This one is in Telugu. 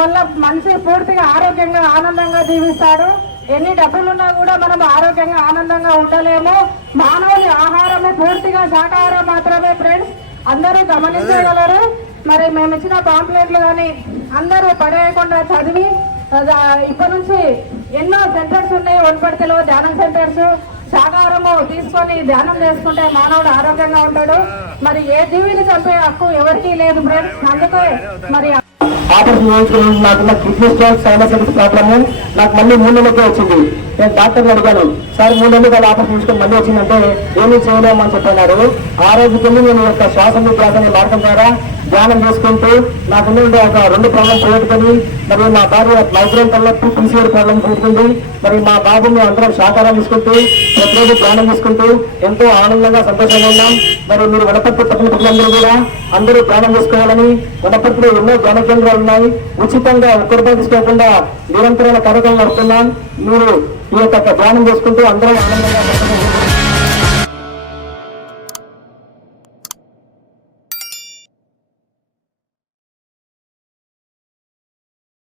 వల్ల మనిషి పూర్తిగా ఆరోగ్యంగా ఆనందంగా జీవిస్తాడు. ఎన్ని డబ్బులున్నా కూడా మనం ఆరోగ్యంగా ఆనందంగా ఉండలేము. మానవుని ఆహారము పూర్తిగా శాకాహారం మాత్రమే ఫ్రెండ్స్, అందరూ గమనించగలరు. మరి మేము ఇచ్చిన పాంప్లెట్లు కానీ అందరూ పడేయకుండా చదివి ఇప్పటి నుంచి ఎన్నో సెంటర్స్ ఉన్నాయి. వనపర్తిలో ధ్యానం సెంటర్స్, శాకాహారము తీసుకొని ధ్యానం చేసుకుంటే మానవుడు ఆరోగ్యంగా ఉంటాడు. మరి ఏ జీవిని చంపే హక్కు ఎవరికీ లేదు ఫ్రెండ్స్. అందుకే మరి ఆపరేషన్ చేయించుకుని నాకున్న కిడ్నీ స్టోన్ సైనసైటిస్ ప్రాబ్లము నాకు మళ్ళీ 3 నెలలకే వచ్చింది. నేను డాక్టర్ని అడిగాను, సార్ 3 నెలలు వాళ్ళు ఆపరేషన్ చేసుకుని మళ్ళీ వచ్చిందంటే ఏమీ చేయలేమని చెప్పన్నారు. ఆ రోజుకెళ్ళి నేను యొక్క శ్వాసని మార్గం ద్వారా ధ్యానం చేసుకుంటూ నాకు ఉండే ఒక 2 ప్రాబ్లమ్స్ పెట్టుకొని, మరి మా భార్య మైగ్రేన్ తలనొప్పి, పిసిఆర్ ప్రాబ్లం పెట్టుకుంది. మరి మా బాబుని అందరం సహకారం తీసుకుంటూ ప్రతిరోజు ధ్యానం తీసుకుంటూ ఎంతో ఆనందంగా సంతోషంగా ఉన్నాం. మరి మీరు వనపర్తి పట్టణ ప్రజలందరూ కూడా అందరూ ధ్యానం చేసుకోవాలని, వనపర్తిలో ఎన్నో ధ్యాన కేంద్రాలు ఉన్నాయి. ఉచితంగా ఒక్క రూపాయి తీసుకోకుండా నిరంతరాల కార్యక్రమాలు నడుపుతున్నాం. మీరు ఈ యొక్క ధ్యానం చేసుకుంటూ అందరూ ఆనందంగా